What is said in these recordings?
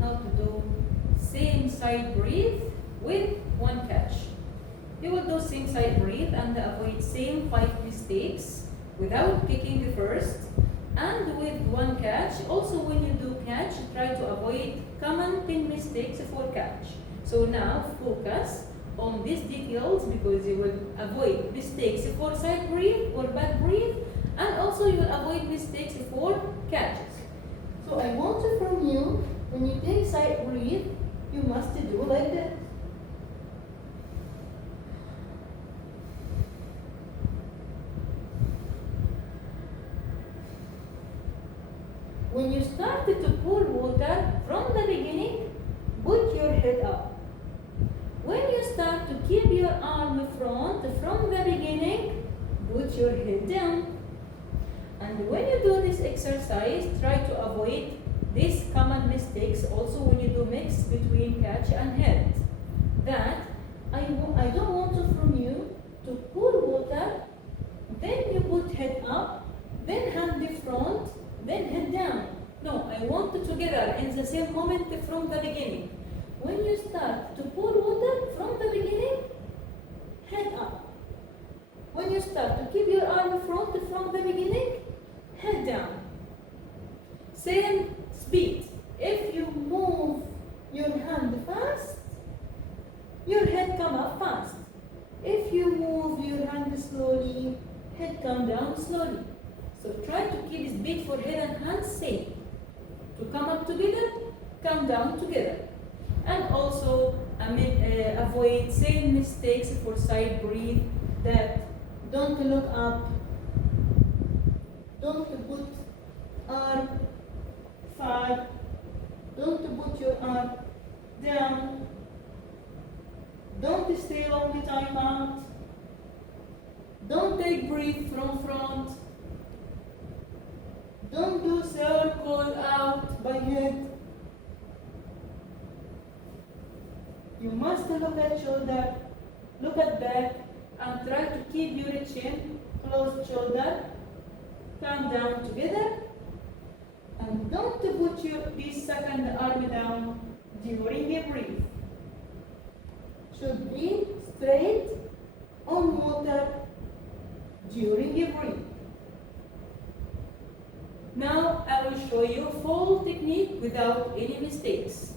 how to do same side breathe with one catch. You will do same side breathe and avoid same 5 mistakes without kicking the first and with one catch. Also when you do catch, try to avoid common 10 mistakes for catch. So now focus on these details because you will avoid mistakes for side breathe or back breathe, and also you will avoid mistakes for catches. So I want from you, when you take side breathe, you must do like that. When you started to pour water from the beginning, put your head up. When you start to keep your arm front from the beginning, put your head down. And when you do this exercise, try to avoid these common mistakes also when you do mix between catch and head. That I don't want from you to pour water, then you put head up, then hand the front, then head down. No, I want it together in the same moment from the beginning. When you start to pour water from the beginning, head up. When you start to keep your arm front from the beginning, head down. Same speed. If you move your hand fast, your head come up fast. If you move your hand slowly, head come down slowly. So try to keep speed for head and hands same. To come up together, come down together. And also avoid same mistakes for side breathe, that don't look up, don't put arm far, don't put your arm down, don't stay all the time out, don't take breath from front, don't do circle out by head. You must look at shoulder, look at back, and try to keep your chin close shoulder, come down together, and don't put this second arm down during a breath. Should be straight on water during a breath. Now I will show you full technique without any mistakes.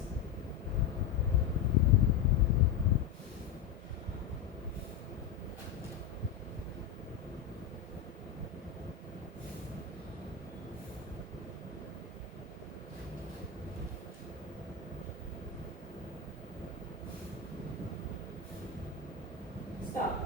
Stop.